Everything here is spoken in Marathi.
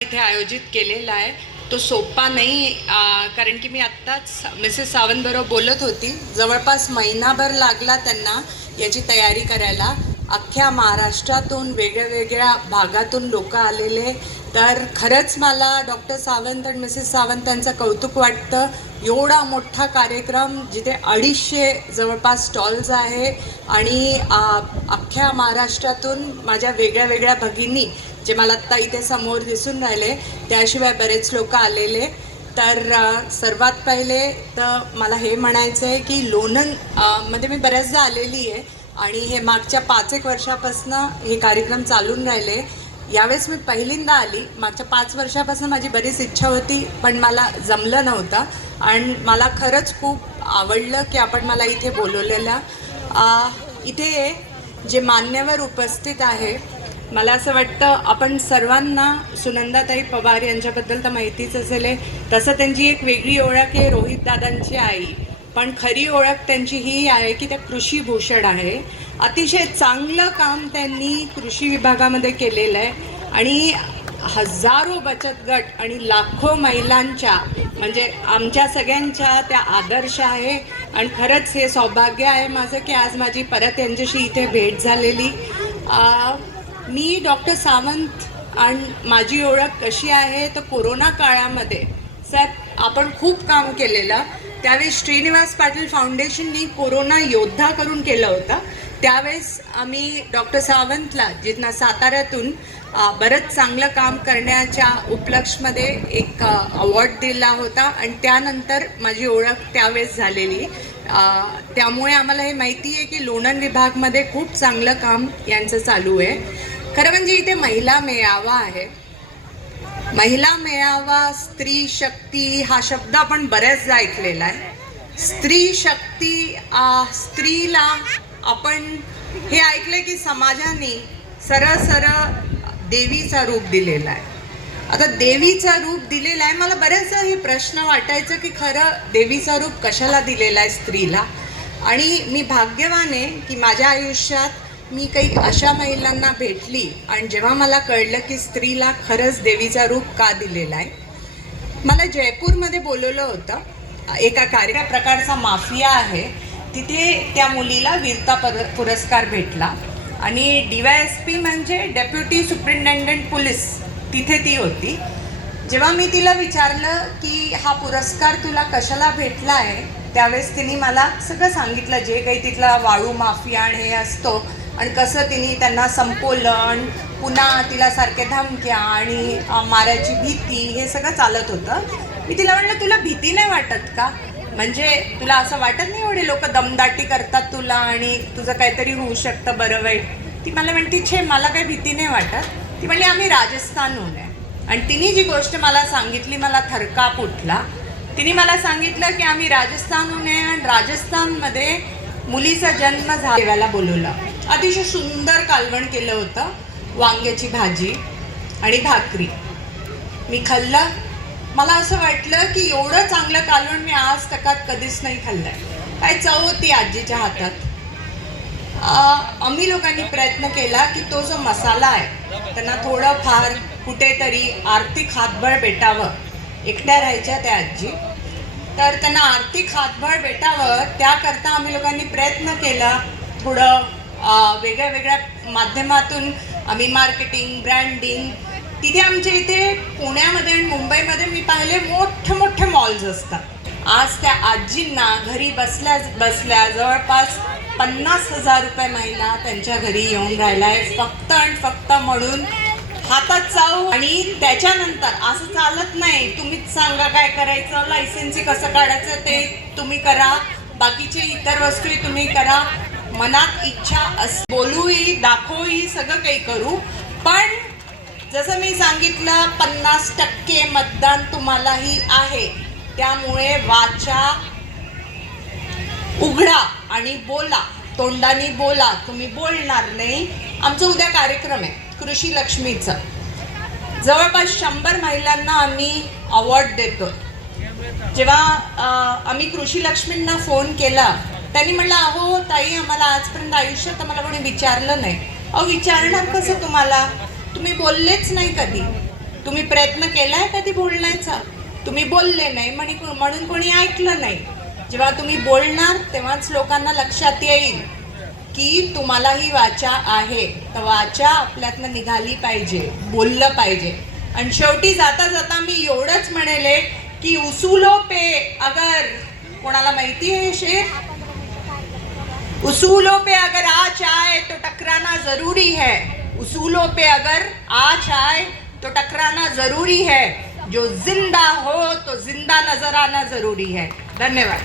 इथे आयोजित केलेला आहे. तो सोपा नाही कारण की मी आत्ताच मिसेस सावंतबरोबर बोलत होती. जवळपास महिनाभर लागला त्यांना याची तयारी करायला. अख्ख्या महाराष्ट्रातून वेगळ्या वेगळ्या भागातून लोक आलेले. तर खरंच मला डॉक्टर सावंत आणि मिसेस सावंत यांचं कौतुक वाटतं. एवढा मोठा कार्यक्रम जिथे अडीचशे जवळपास स्टॉल्स आहे आणि अख्ख्या महाराष्ट्रातून माझ्या वेगळ्या वेगळ्या भगिनी जे मला आत्ता इथे समोर दिसून राहिले त्याशिवाय बरेच लोक आलेले. तर सर्वात पहिले तर मला हे म्हणायचं आहे की लोणनमध्ये मी बऱ्याचदा आलेली आहे आणि हे मागच्या पाच एक वर्षापासनं हे कार्यक्रम चालून राहिले. यावेळेस मी पहिल्यांदा आली. मागच्या पाच वर्षापासून माझी बरीच इच्छा होती पण मला जमलं नव्हतं. आणि मला खरंच खूप आवडलं की आपण मला इथे बोलवलेलं. इथे जे मान्यवर उपस्थित आहे. मला असं वाटतं आपण सर्वांना सुनंदाताई पवार यांच्याबद्दल तर माहितीच असेल. आहे. तसं त्यांची एक वेगळी ओळख आहे रोहित दादांची आई. पण खरी ओळख त्यांची ही आहे की त्या कृषी भूषण आहे. अतिशय चांगलं काम त्यांनी कृषी विभागामध्ये केलेलं आहे. आणि हजारो बचत गट आणि लाखो महिलांच्या म्हणजे आमच्या सगळ्यांच्या त्या आदर्श आहे. आणि खरंच हे सौभाग्य आहे माझं की आज माझी परत यांच्याशी इथे भेट झालेली. मी डॉक्टर सावंत आणि माझी ओळख कशी आहे? तर कोरोना काळामध्ये सर आपण खूप काम केलेलं. त्यावेळेस श्रीनिवास पाटील फाउंडेशननी कोरोना योद्धा करून केलं होतं. त्यावेळेस आम्ही डॉक्टर सावंतला जिथनं साताऱ्यातून बरंच चांगलं काम करण्याच्या उपलक्षमध्ये एक अवॉर्ड दिला होता आणि त्यानंतर माझी ओळख त्यावेळेस झालेली. त्यामुळे आम्हाला हे माहिती आहे की लोणंद विभागमध्ये खूप चांगलं काम यांचं चालू आहे. खरं म्हणजे इथे महिला मेळावा आहे. महिला मेळावा स्त्री शक्ती हा शब्द आपण बऱ्याचदा ऐकलेला आहे. स्त्री शक्ती स्त्रीला आपण हे ऐकले की समाजाने सरळ सरळ देवीचा रूप दिलेला आहे. आता देवीचा रूप दिलेला आहे. मला बऱ्याचदा हे प्रश्न वाटायचं की खरं देवीचा रूप कशाला दिलेला आहे स्त्रीला? आणि मी भाग्यवान आहे की माझ्या आयुष्यात मी काही अशा महिलांना भेटली आणि जेव्हा मला कळलं की स्त्रीला खरंच देवीचा रूप का दिलेला आहे मला जयपूरमध्ये बोलवलं होतं. एका कार्य प्रकारचा माफिया आहे. तिथे त्या मुलीला वीरता पर पुरस्कार भेटला. आणि डी वाय एस पी म्हणजे डेप्युटी सुप्रिंटेंडंट पोलीस तिथे ती होती. जेव्हा मी तिला विचारलं की हा पुरस्कार तुला कशाला भेटला आहे त्यावेळेस तिने मला सगळं सांगितलं. जे काही तिथला वाळू माफिया आणि हे असतो आणि कसं तिने त्यांना संपवलं आणि पुन्हा तिला सारख्या धमक्या आणि मारायची भीती हे सगळं चालत होतं. मी तिला म्हणलं तुला भीती नाही वाटत का? म्हणजे तुला असं वाटत नाही एवढे लोक दमदाटी करतात तुला आणि तुझं काहीतरी होऊ शकतं बरं वाईट? ती मला म्हणती छे मला काही भीती नाही वाटत. ती म्हणली आम्ही राजस्थानहून आहे. आणि तिने जी गोष्ट मला सांगितली मला थरकाप उठला. तिने मला सांगितलं की आम्ही राजस्थानहून आहे आणि राजस्थानमध्ये मुलीचा जन्म झालेला बोलवला. अतिशय सुंदर कालवण केलं होतं. वांग्याची भाजी आणि भाकरी. मी खाल्लं. मला असं वाटलं की एवढं चांगलं कालवण मी आज तकात कधीच नाही खाल्लंय. काय चव होती आजीच्या हातात. आम्ही लोकांनी प्रयत्न केला की तो जो मसाला आहे त्यांना थोडं फार कुठेतरी आर्थिक हातबळ भेटावं. एकट्या राहायच्या त्या आजी. तर त्यांना आर्थिक हातबळ भेटावं त्याकरता आम्ही लोकांनी प्रयत्न केला. थोडं वेगळ्या वेगळ्या माध्यमातून आम्ही मार्केटिंग ब्रँडिंग तिथे आमच्या इथे पुण्यामध्ये आणि मुंबईमध्ये मी पाहिले मोठे मोठे मॉल्स असतात. आज त्या आजींना घरी बसल्या बसल्या जवळपास पन्नास हजार रुपये महिना त्यांच्या घरी येऊन राहिला आहे. फक्त आणि फक्त म्हणून हातात जाऊ आणि त्याच्यानंतर असं चालत नाही. तुम्हीच सांगा काय करायचं लायसन्सी कसं काढायचं ते तुम्ही करा. बाकीचे इतर वस्तूही तुम्ही करा. मनात इच्छा अस बोलूही दाखवूही सगळं काही करू. पण जसं मी सांगितलं पन्नास टक्के मतदान तुम्हालाही आहे. त्यामुळे वाचा उघडा आणि बोला. तोंडाने बोला. तुम्ही बोलणार नाही. आमचं उद्या कार्यक्रम आहे कृषी लक्ष्मीचं. जवळपास शंभर महिलांना आम्ही अवॉर्ड देतो जेव्हा आम्ही कृषी लक्ष्मींना फोन केला त्यांनी म्हणलं अहो ताई आम्हाला आजपर्यंत आयुष्यात आम्हाला कोणी विचारलं नाही. अहो विचारणार कसं तुम्हाला? तुम्ही बोललेच नाही कधी. तुम्ही प्रयत्न केला आहे कधी बोलण्याचा? तुम्ही बोलले नाही म्हणे म्हणून कोणी ऐकलं नाही. जेव्हा तुम्ही बोलणार तेव्हाच लोकांना लक्षात येईल की तुम्हाला ही वाचा आहे. तर वाचा आपल्यातनं निघाली पाहिजे बोललं पाहिजे. आणि शेवटी जाता जाता मी एवढंच म्हणेले की उसूलो पे अगर कोणाला माहिती आहे शेर उसूलों पे अगर आ आए तो टकराना ज़रूरी है। उसूलों पे अगर आ आए तो टकराना ज़रूरी है। जो ज़िंदा हो तो ज़िंदा नज़र आना ज़रूरी है। धन्यवाद।